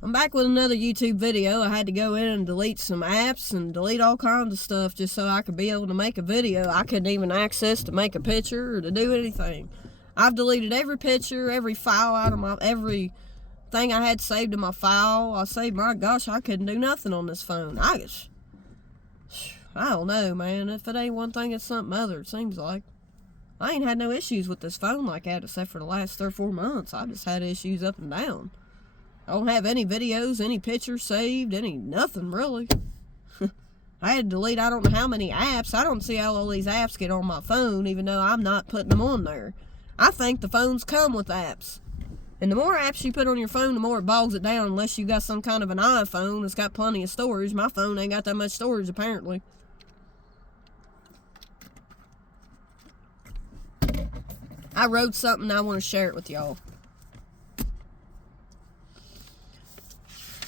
I'm back with another YouTube video. I had to go in and delete some apps and delete all kinds of stuff just so I could be able to make a video. I couldn't even access to make a picture or to do anything. I've deleted every picture, every file out of everything I had saved in my file. I saved, my gosh, I couldn't do nothing on this phone. I don't know, man. If it ain't one thing, it's something other, it seems like. I ain't had no issues with this phone like that except for the last 3 or 4 months. I just had issues up and down. I don't have any videos, any pictures saved, nothing really. I had to delete I don't know how many apps. I don't see how all these apps get on my phone, even though I'm not putting them on there. I think the phones come with apps. And the more apps you put on your phone, the more it bogs it down, unless you got some kind of an iPhone that's got plenty of storage. My phone ain't got that much storage, apparently. I wrote something, I want to share it with y'all.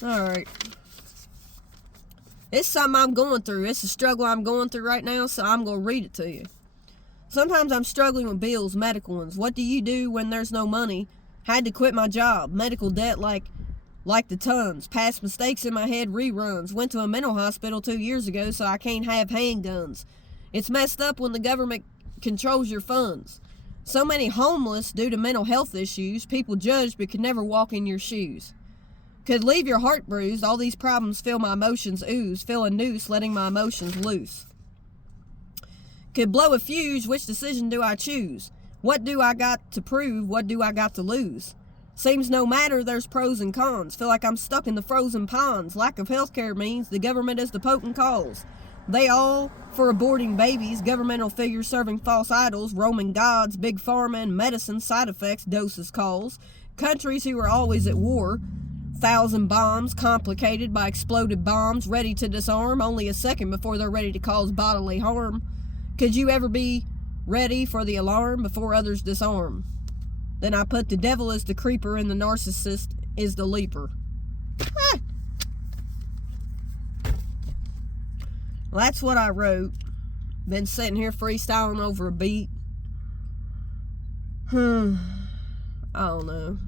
Alright. It's something I'm going through. It's a struggle I'm going through right now, so I'm going to read it to you. Sometimes I'm struggling with bills, medical ones. What do you do when there's no money? Had to quit my job. Medical debt like the tons. Past mistakes in my head, reruns. Went to a mental hospital 2 years ago, so I can't have handguns. It's messed up when the government controls your funds. So many homeless due to mental health issues. People judge but could never walk in your shoes. Could leave your heart bruised. All these problems feel my emotions ooze. Feel a noose, letting my emotions loose. Could blow a fuse. Which decision do I choose? What do I got to prove? What do I got to lose? Seems no matter, there's pros and cons. Feel like I'm stuck in the frozen ponds. Lack of healthcare means the government is the potent cause. They all for aborting babies. Governmental figures serving false idols. Roman gods. Big pharma and medicine. Side effects. Doses calls. Countries who are always at war. 1,000 bombs, complicated by exploded bombs, ready to disarm, only a second before they're ready to cause bodily harm. Could you ever be ready for the alarm before others disarm? Then I put the devil is the creeper and the narcissist is the leaper. Well, that's what I wrote. Been sitting here freestyling over a beat. I don't know.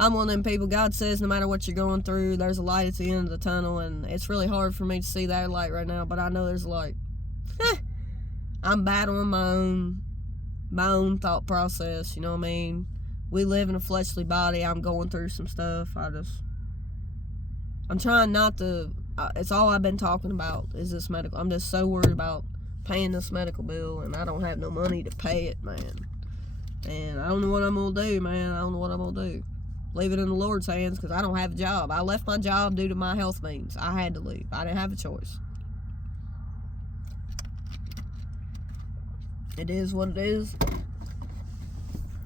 I'm one of them people, God says no matter what you're going through, there's a light at the end of the tunnel, and it's really hard for me to see that light right now, but I know there's a light. I'm battling my own thought process, you know what I mean? We live in a fleshly body. I'm going through some stuff. I'm trying not to, it's all I've been talking about is this medical. I'm just so worried about paying this medical bill, and I don't have no money to pay it, man. And I don't know what I'm going to do, man. I don't know what I'm going to do. Leave it in the Lord's hands, because I don't have a job. I left my job due to my health means. I had to leave. I didn't have a choice. It is what it is.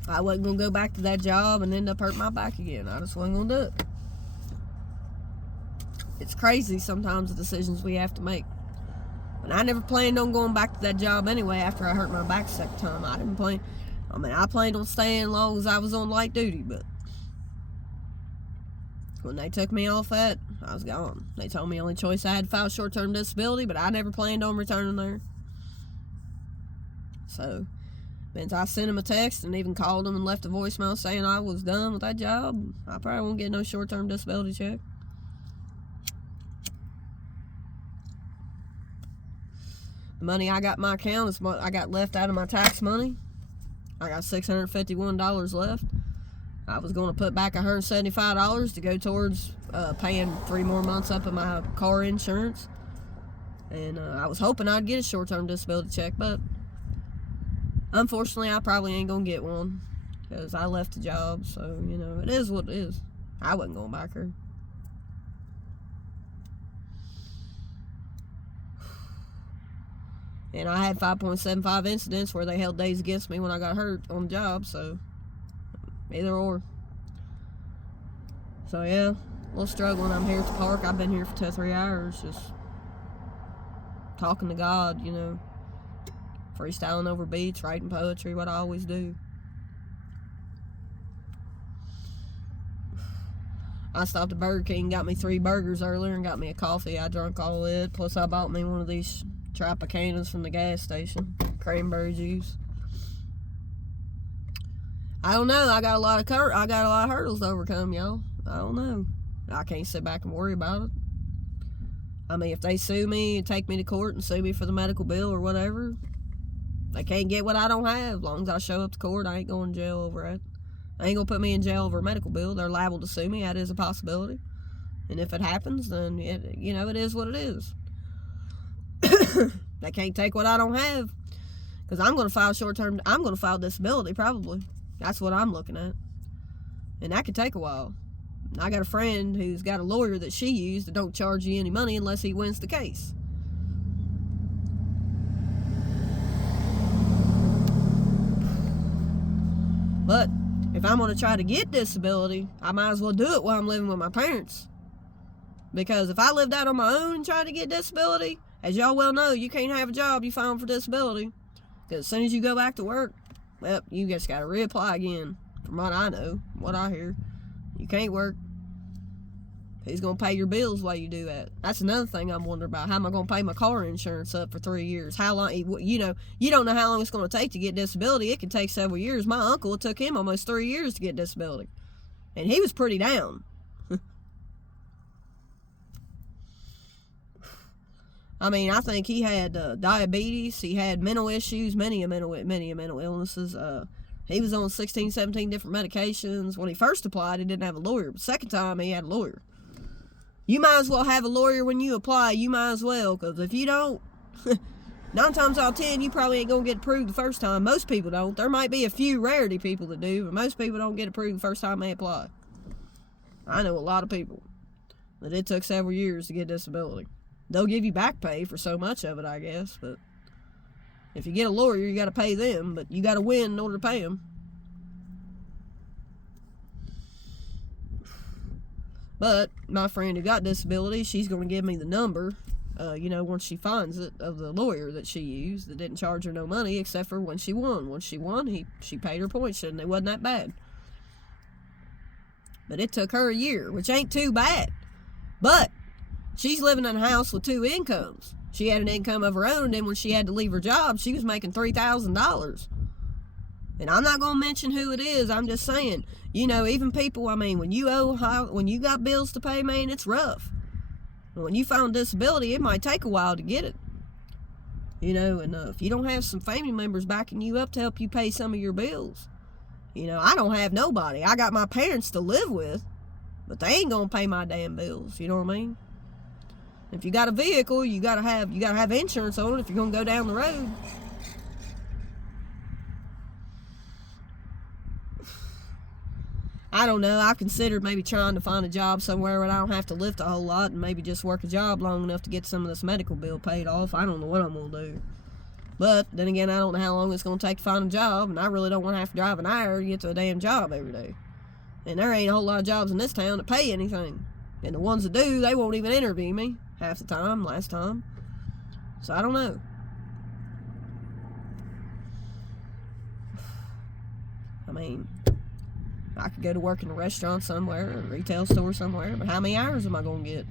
I wasn't going to go back to that job and end up hurting my back again. I just wasn't going to do it. It's crazy sometimes the decisions we have to make. And I never planned on going back to that job anyway after I hurt my back the second time. I planned on staying as long as I was on light duty, but when they took me off that, I was gone. They told me the only choice I had to file short-term disability, but I never planned on returning there. So, means I sent him a text and even called him and left a voicemail saying I was done with that job. I probably won't get no short-term disability check. The money I got in my account is what I got left out of my tax money. I got $651 left. I was going to put back $175 to go towards paying 3 more months up of my car insurance. And I was hoping I'd get a short-term disability check, but unfortunately I probably ain't going to get one because I left the job. So, you know, it is what it is. I wasn't going back there. And I had 5.75 incidents where they held days against me when I got hurt on the job, so either or. So yeah, a little struggling. I'm here at the park. I've been here for 2 or 3 hours just talking to God, you know. Freestyling over beats, writing poetry, what I always do. I stopped at Burger King, got me 3 burgers earlier and got me a coffee. I drank all of it. Plus I bought me one of these Tropicanas from the gas station. Cranberry juice. I don't know. I got a lot of hurdles to overcome, y'all. I don't know. I can't sit back and worry about it. I mean, if they sue me and take me to court and sue me for the medical bill or whatever, they can't get what I don't have. As long as I show up to court, I ain't going to jail over it. They ain't going to put me in jail over a medical bill. They're liable to sue me. That is a possibility. And if it happens, then, it is what it is. They can't take what I don't have. Because I'm going to file I'm going to file disability, probably. That's what I'm looking at. And that could take a while. I got a friend who's got a lawyer that she used that don't charge you any money unless he wins the case. But if I'm going to try to get disability, I might as well do it while I'm living with my parents. Because if I lived out on my own and tried to get disability, as y'all well know, you can't have a job you file for disability. Because as soon as you go back to work, well, you just got to reapply again. From what I know, what I hear. You can't work. Who's going to pay your bills while you do that? That's another thing I'm wondering about. How am I going to pay my car insurance up for 3 years? How long, you don't know how long it's going to take to get disability. It can take several years. My uncle, it took him almost 3 years to get disability. And he was pretty down. I mean, I think he had diabetes. He had mental issues, many mental illnesses. He was on 16, 17 different medications. When he first applied, he didn't have a lawyer. But second time, he had a lawyer. You might as well have a lawyer when you apply. You might as well, because if you don't, 9 times out of 10, you probably ain't going to get approved the first time. Most people don't. There might be a few rarity people that do, but most people don't get approved the first time they apply. I know a lot of people that it took several years to get disability. They'll give you back pay for so much of it, I guess, but if you get a lawyer, you got to pay them, but you got to win in order to pay them. But my friend who got disability, she's going to give me the number, once she finds it, of the lawyer that she used that didn't charge her no money except for when she won. When she won, she paid her points, and it wasn't that bad. But it took her a year, which ain't too bad. But she's living in a house with 2 incomes. She had an income of her own, and then when she had to leave her job, she was making $3,000. And I'm not going to mention who it is. I'm just saying, even people, when you got bills to pay, man, it's rough. When you found disability, it might take a while to get it. And if you don't have some family members backing you up to help you pay some of your bills. I don't have nobody. I got my parents to live with, but they ain't going to pay my damn bills. You know what I mean? If you got a vehicle, you gotta have insurance on it if you're gonna go down the road. I don't know. I've considered maybe trying to find a job somewhere where I don't have to lift a whole lot and maybe just work a job long enough to get some of this medical bill paid off. I don't know what I'm gonna do. But then again, I don't know how long it's gonna take to find a job, and I really don't want to have to drive an hour to get to a damn job every day. And there ain't a whole lot of jobs in this town that pay anything. And the ones that do, they won't even interview me half the time, last time. So I don't know. I could go to work in a restaurant somewhere, a retail store somewhere, but how many hours am I going to get?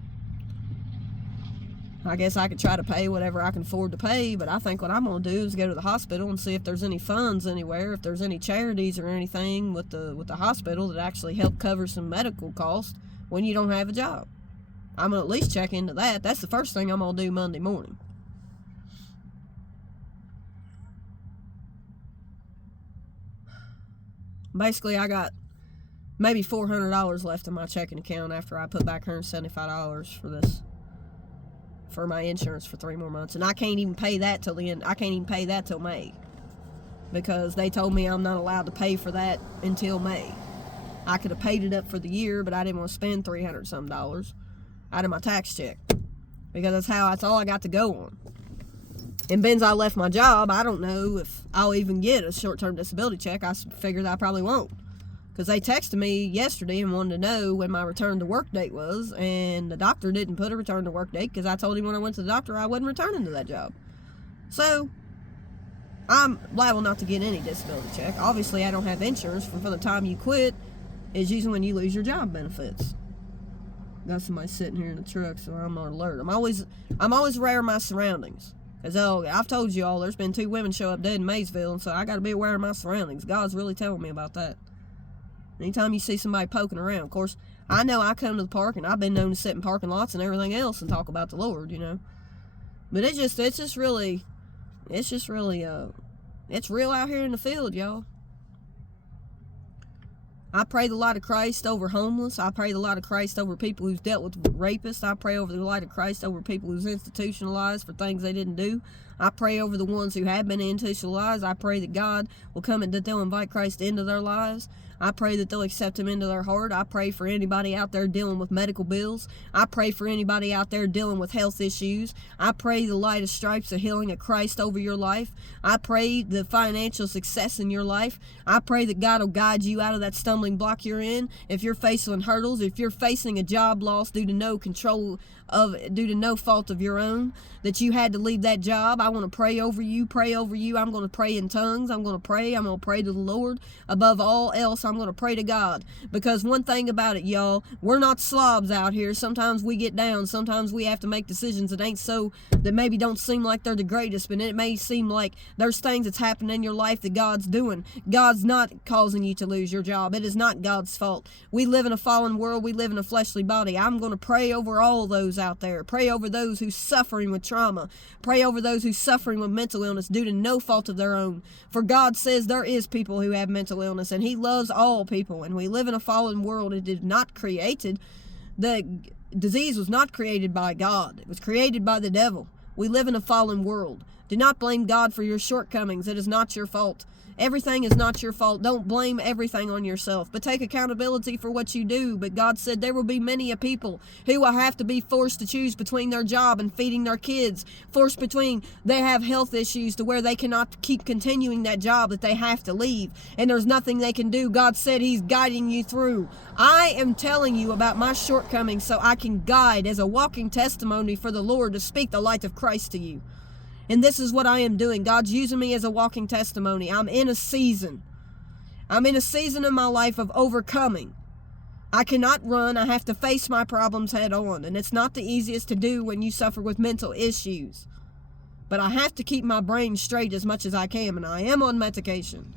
I guess I could try to pay whatever I can afford to pay, but I think what I'm going to do is go to the hospital and see if there's any funds anywhere, if there's any charities or anything with the hospital that actually help cover some medical costs when you don't have a job. I'm going to at least check into that. That's the first thing I'm going to do Monday morning. Basically, I got maybe $400 left in my checking account after I put back $175 for my insurance for 3 more months. And I can't even pay that till the end. I can't even pay that till May, because they told me I'm not allowed to pay for that until May. I could have paid it up for the year, but I didn't want to spend $300 some out of my tax check, because that's all I got to go on. And since I left my job, I don't know if I'll even get a short-term disability check. I figured I probably won't, because they texted me yesterday and wanted to know when my return to work date was, and the doctor didn't put a return to work date because I told him when I went to the doctor I wasn't returning to that job. So I'm liable not to get any disability check. Obviously, I don't have insurance from the time you quit. Is usually when you lose your job benefits. Got somebody sitting here in the truck, so I'm on alert. I'm always aware of my surroundings. Because I've told you all, there's been 2 women show up dead in Maysville, and so I got to be aware of my surroundings. God's really telling me about that. Anytime you see somebody poking around. Of course, I know I come to the park and I've been known to sit in parking lots and everything else and talk about the Lord, you know. But it's real out here in the field, y'all. I pray the light of Christ over homeless. I pray the light of Christ over people who's dealt with rapists. I pray over the light of Christ over people who's institutionalized for things they didn't do. I pray over the ones who have been institutionalized. I pray that God will come and that they'll invite Christ into their lives. I pray that they'll accept him into their heart. I pray for anybody out there dealing with medical bills. I pray for anybody out there dealing with health issues. I pray the light of stripes, the healing of Christ over your life. I pray the financial success in your life. I pray that God will guide you out of that stumbling block you're in. If you're facing hurdles, if you're facing a job loss due to no fault of your own, that you had to leave that job, I want to pray over you. I'm going to pray in tongues. I'm going to pray to the Lord. Above all else, I'm going to pray to God. Because one thing about it, y'all, we're not slobs out here. Sometimes we get down. Sometimes we have to make decisions that maybe don't seem like they're the greatest, but it may seem like there's things that's happening in your life that God's doing. God's not causing you to lose your job. It is not God's fault. We live in a fallen world. We live in a fleshly body. I'm going to pray over all those out there. Pray over those who's suffering with trauma. Pray over those who's suffering with mental illness due to no fault of their own. For God says there is people who have mental illness, and he loves all people, and we live in a fallen world. It is not created. The disease was not created by God. It was created by the devil. We live in a fallen world. Do not blame God for your shortcomings. It is not your fault. Everything is not your fault. Don't blame everything on yourself, but take accountability for what you do. But God said there will be many a people who will have to be forced to choose between their job and feeding their kids, they have health issues to where they cannot keep continuing that job, that they have to leave, and there's nothing they can do. God said he's guiding you through. I am telling you about my shortcomings so I can guide as a walking testimony for the Lord to speak the light of Christ to you. And this is what I am doing. God's using me as a walking testimony. I'm in a season. In my life of overcoming. I cannot run. I have to face my problems head on. And it's not the easiest to do when you suffer with mental issues. But I have to keep my brain straight as much as I can. And I am on medication.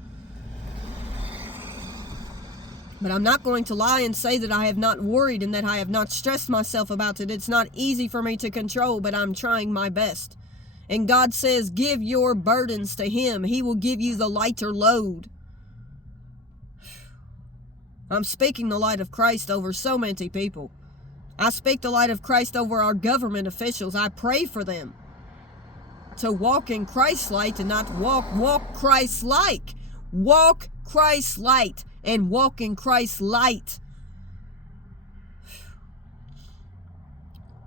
But I'm not going to lie and say that I have not worried and that I have not stressed myself about it. It's not easy for me to control, but I'm trying my best. And God says, give your burdens to him. He will give you the lighter load. I'm speaking the light of Christ over so many people. I speak the light of Christ over our government officials. I pray for them to walk in Christ's light and not walk Christ-like. Walk Christ-light and walk in Christ's light.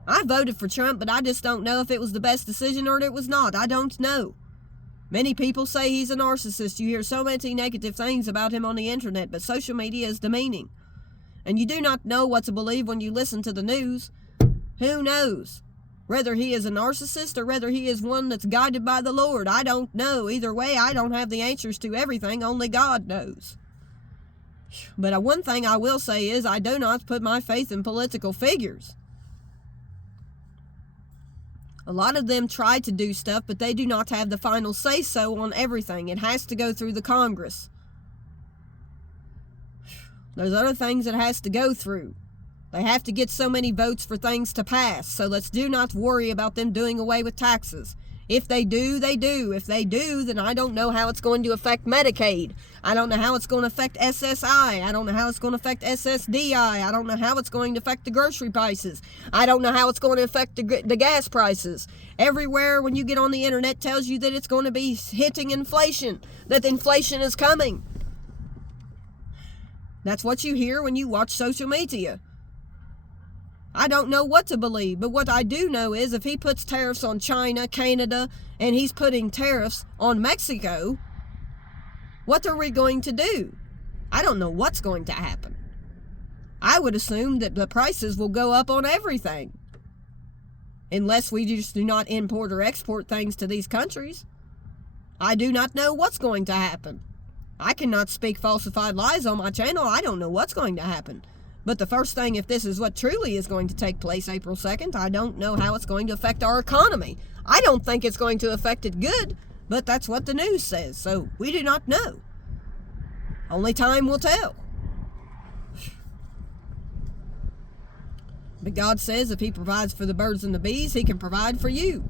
I voted for Trump, but I just don't know if it was the best decision or it was not. I don't know. Many people say he's a narcissist. You hear so many negative things about him on the internet, but social media is demeaning. And you do not know what to believe when you listen to the news. Who knows? Whether he is a narcissist or whether he is one that's guided by the Lord. I don't know. Either way, I don't have the answers to everything. Only God knows. But one thing I will say is I do not put my faith in political figures. A lot of them try to do stuff, but they do not have the final say-so on everything. It has to go through the Congress. There's other things it has to go through. They have to get so many votes for things to pass, so let's do not worry about them doing away with taxes. If they do, they do. If they do, then I don't know how it's going to affect Medicaid. I don't know how it's going to affect SSI. I don't know how it's going to affect SSDI. I don't know how it's going to affect the grocery prices. I don't know how it's going to affect the gas prices. Everywhere when you get on the internet tells you that it's going to be hitting inflation, that inflation is coming. That's what you hear when you watch social media. I don't know what to believe, but what I do know is if he puts tariffs on China, Canada, and he's putting tariffs on Mexico, what are we going to do? I don't know what's going to happen. I would assume that the prices will go up on everything. Unless we just do not import or export things to these countries. I do not know what's going to happen. I cannot speak falsified lies on my channel. I don't know what's going to happen. But the first thing, if this is what truly is going to take place April 2nd, I don't know how it's going to affect our economy. I don't think it's going to affect it good, but that's what the news says, so we do not know. Only time will tell. But God says if he provides for the birds and the bees, he can provide for you.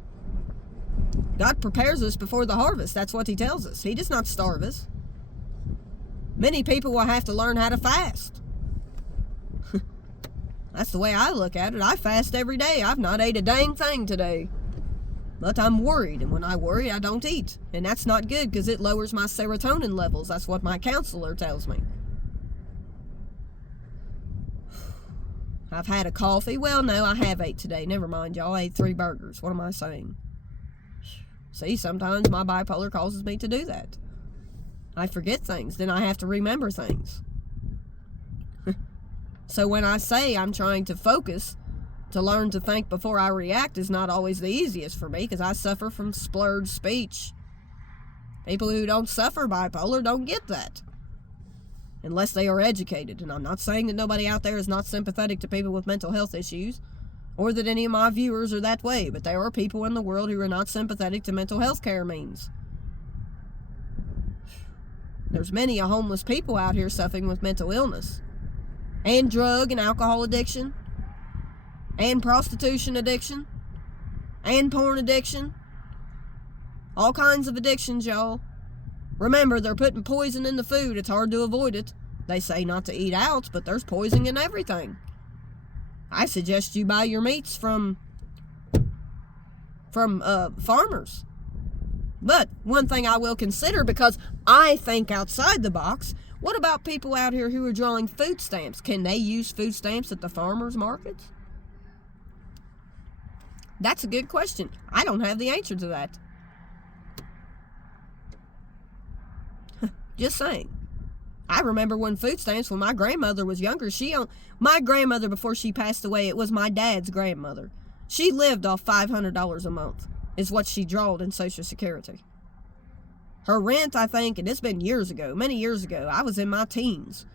God prepares us before the harvest. That's what he tells us. He does not starve us. Many people will have to learn how to fast. That's the way I look at it. I fast every day. I've not ate a dang thing today. But I'm worried, and when I worry, I don't eat. And that's not good because it lowers my serotonin levels. That's what my counselor tells me. I've had a coffee. Well, no, I have ate today. Never mind, y'all. I ate 3 burgers. What am I saying? See, sometimes my bipolar causes me to do that. I forget things. Then I have to remember things. So when I say I'm trying to focus, to learn to think before I react is not always the easiest for me because I suffer from slurred speech. People who don't suffer bipolar don't get that. Unless they are educated. And I'm not saying that nobody out there is not sympathetic to people with mental health issues, or that any of my viewers are that way, but there are people in the world who are not sympathetic to mental health care means. There's many homeless people out here suffering with mental illness, and drug and alcohol addiction, and prostitution addiction, and porn addiction. All kinds of addictions, y'all. Remember, they're putting poison in the food. It's hard to avoid it. They say not to eat out, but there's poison in everything. I suggest you buy your meats from farmers. But one thing I will consider, because I think outside the box, what about people out here who are drawing food stamps? Can they use food stamps at the farmers' markets? That's a good question. I don't have the answer to that. Just saying. I remember when food stamps, when my grandmother was younger, my grandmother, before she passed away, it was my dad's grandmother. She lived off $500 a month, is what she drawed in Social Security. Her rent, I think, and it's been years ago, many years ago, I was in my teens,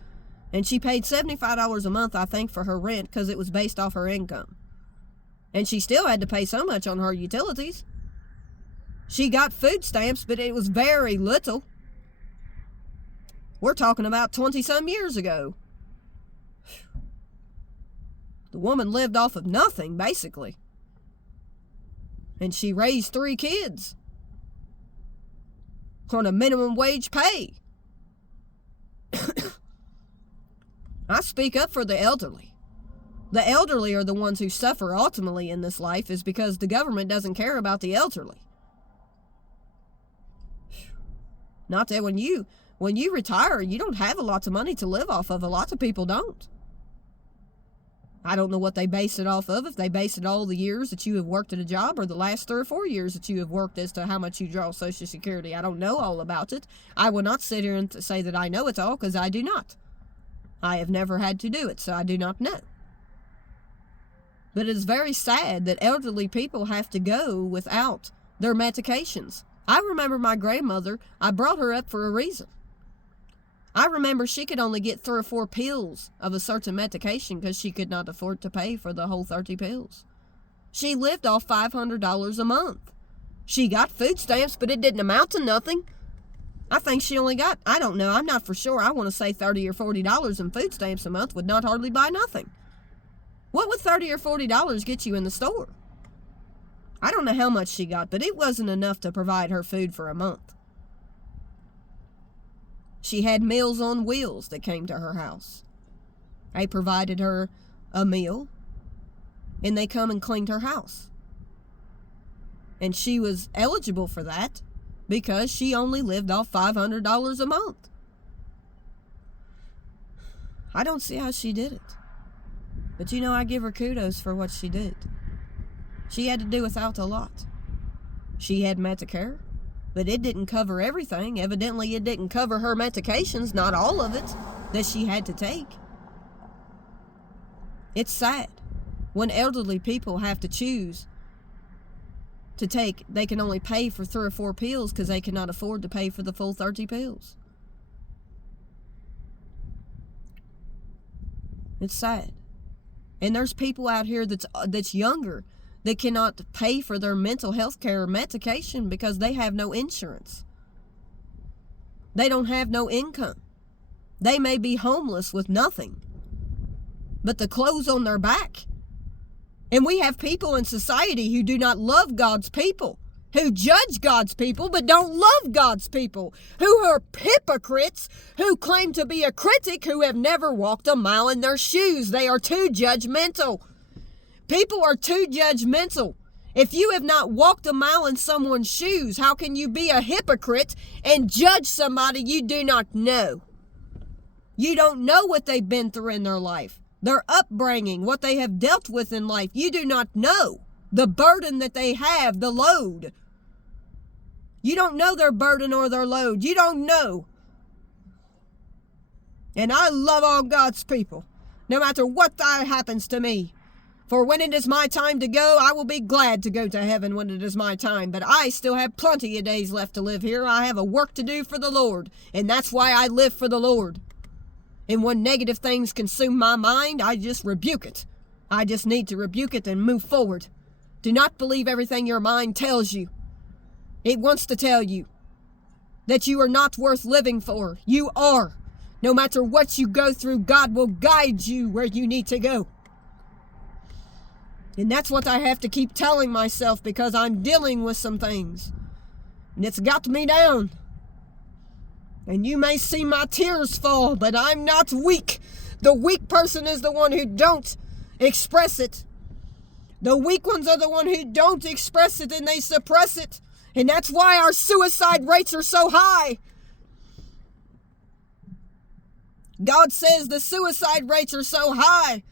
and she paid $75 a month, I think, for her rent because it was based off her income. And she still had to pay so much on her utilities. She got food stamps, but it was very little. We're talking about 20-some years ago. The woman lived off of nothing, basically. And she raised 3 kids on a minimum wage pay. I speak up for the elderly. The elderly are the ones who suffer ultimately in this life, is because the government doesn't care about the elderly. Not that when you retire, you don't have a lot of money to live off of. A lot of people don't. I don't know what they base it off of, if they base it all the years that you have worked at a job or the last 3 or 4 years that you have worked as to how much you draw Social Security. I don't know all about it. I will not sit here and say that I know it all, because I do not. I have never had to do it, so I do not know. But it is very sad that elderly people have to go without their medications. I remember my grandmother, I brought her up for a reason. I remember she could only get 3 or 4 pills of a certain medication because she could not afford to pay for the whole 30 pills. She lived off $500 a month. She got food stamps, but it didn't amount to nothing. I think she only got, I don't know, I'm not for sure. I want to say $30 or $40 in food stamps a month would not hardly buy nothing. What would $30 or $40 get you in the store? I don't know how much she got, but it wasn't enough to provide her food for a month. She had Meals on Wheels that came to her house. They provided her a meal, and they come and cleaned her house. And she was eligible for that because she only lived off $500 a month. I don't see how she did it. But you know, I give her kudos for what she did. She had to do without a lot. She had Medicare, but it didn't cover everything. Evidently, it didn't cover her medications, not all of it, that she had to take. It's sad when elderly people have to choose to take, they can only pay for 3 or 4 pills because they cannot afford to pay for the full 30 pills. It's sad. And there's people out here that's younger that cannot pay for their mental health care medication because they have no insurance. They don't have no income. They may be homeless with nothing, but the clothes on their back And we have people in society who do not love God's people, who judge God's people but don't love God's people, who are hypocrites, who claim to be a critic, who have never walked a mile in their shoes. They are too judgmental. People are too judgmental. If you have not walked a mile in someone's shoes, how can you be a hypocrite and judge somebody you do not know? You don't know what they've been through in their life, their upbringing, what they have dealt with in life. You do not know the burden that they have, the load. You don't know their burden or their load. You don't know. And I love all God's people, no matter what happens to me. For when it is my time to go, I will be glad to go to heaven when it is my time. But I still have plenty of days left to live here. I have a work to do for the Lord, and that's why I live for the Lord. And when negative things consume my mind, I just rebuke it. I just need to rebuke it and move forward. Do not believe everything your mind tells you. It wants to tell you that you are not worth living for. You are. No matter what you go through, God will guide you where you need to go. And that's what I have to keep telling myself, because I'm dealing with some things. And it's got me down. And you may see my tears fall, but I'm not weak. The weak person is the one who don't express it. The weak ones are the one who don't express it, and they suppress it. And that's why our suicide rates are so high. God says the suicide rates are so high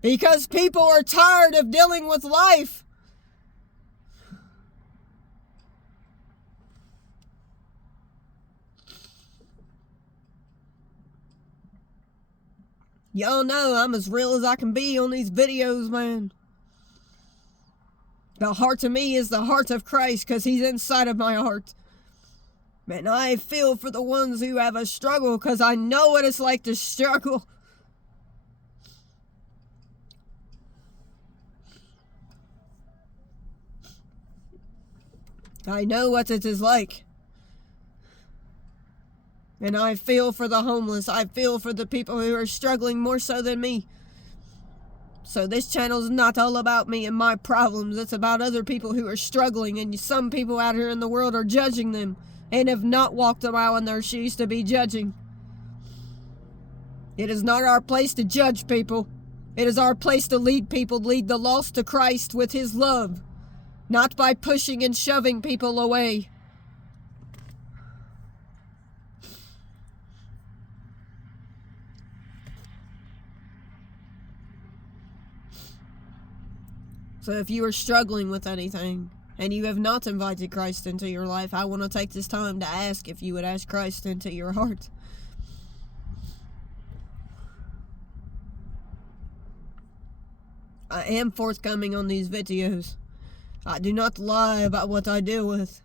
because people are tired of dealing with life. Y'all know I'm as real as I can be on these videos, man. The heart of me is the heart of Christ, because He's inside of my heart. Man, I feel for the ones who have a struggle, because I know what it's like to struggle. I know what it is like. And I feel for the homeless. I feel for the people who are struggling more so than me. So this channel is not all about me and my problems. It's about other people who are struggling. And some people out here in the world are judging them and have not walked a mile in their shoes to be judging. It is not our place to judge people. It is our place to lead people, lead the lost to Christ with His love. Not by pushing and shoving people away. So if you are struggling with anything and you have not invited Christ into your life, I want to take this time to ask if you would ask Christ into your heart. I am forthcoming on these videos. I do not lie about what I deal with.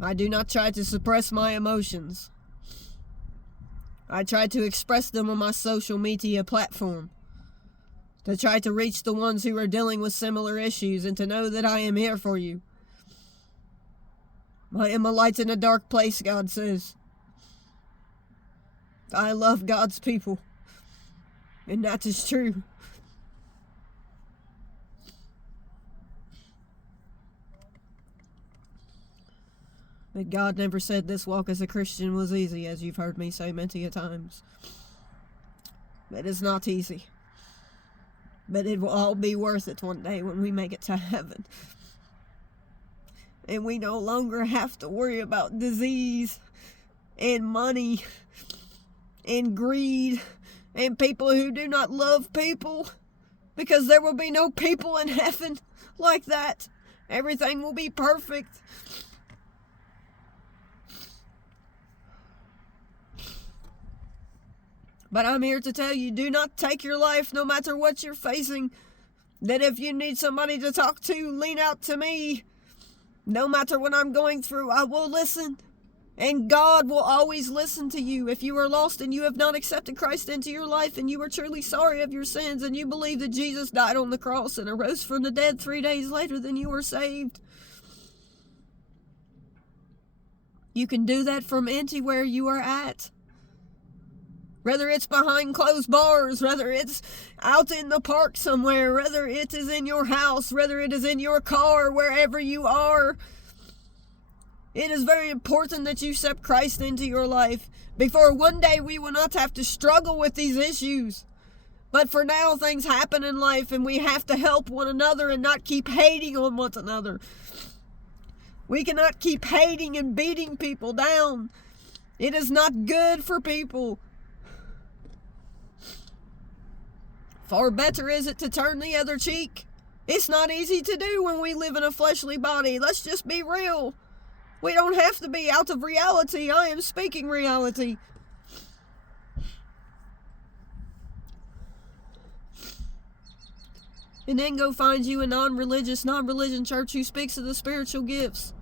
I do not try to suppress my emotions. I try to express them on my social media platform, to try to reach the ones who are dealing with similar issues and to know that I am here for you. I am a light in a dark place, God says. I love God's people, and that is true. But God never said this walk as a Christian was easy, as you've heard me say many a times. But it's not easy. But it will all be worth it one day when we make it to heaven. And we no longer have to worry about disease and money and greed and people who do not love people, because there will be no people in heaven like that. Everything will be perfect. But I'm here to tell you, do not take your life no matter what you're facing. That if you need somebody to talk to, lean out to me. No matter what I'm going through, I will listen. And God will always listen to you. If you are lost and you have not accepted Christ into your life and you are truly sorry of your sins and you believe that Jesus died on the cross and arose from the dead 3 days later, then you are saved. You can do that from anywhere you are at. Whether it's behind closed bars, whether it's out in the park somewhere, whether it is in your house, whether it is in your car, wherever you are. It is very important that you accept Christ into your life before one day we will not have to struggle with these issues. But for now, things happen in life and we have to help one another and not keep hating on one another. We cannot keep hating and beating people down. It is not good for people. Far better is it to turn the other cheek. It's not easy to do when we live in a fleshly body. Let's just be real. We don't have to be out of reality. I am speaking reality. And then go find you a non-religion church who speaks of the spiritual gifts.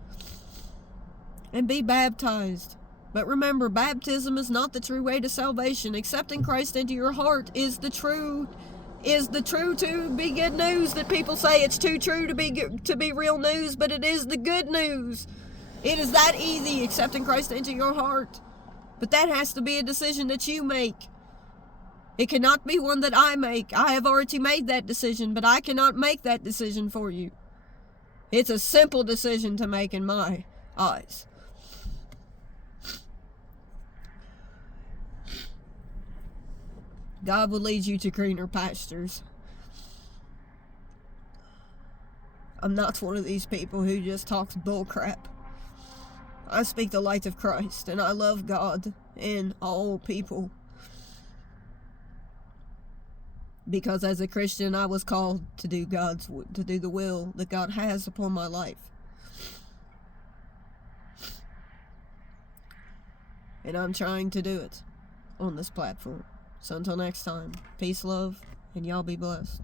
And be baptized. But remember, baptism is not the true way to salvation. Accepting Christ into your heart is the true to be good news that people say it's too true to be real news, but it is the good news. It is that easy, accepting Christ into your heart. But that has to be a decision that you make. It cannot be one that I make. I have already made that decision, but I cannot make that decision for you. It's a simple decision to make in my eyes. God will lead you to greener pastures. I'm not one of these people who just talks bullcrap. I speak the light of Christ, and I love God and all people. Because as a Christian, I was called to do the will that God has upon my life. And I'm trying to do it on this platform. So until next time, peace, love, and y'all be blessed.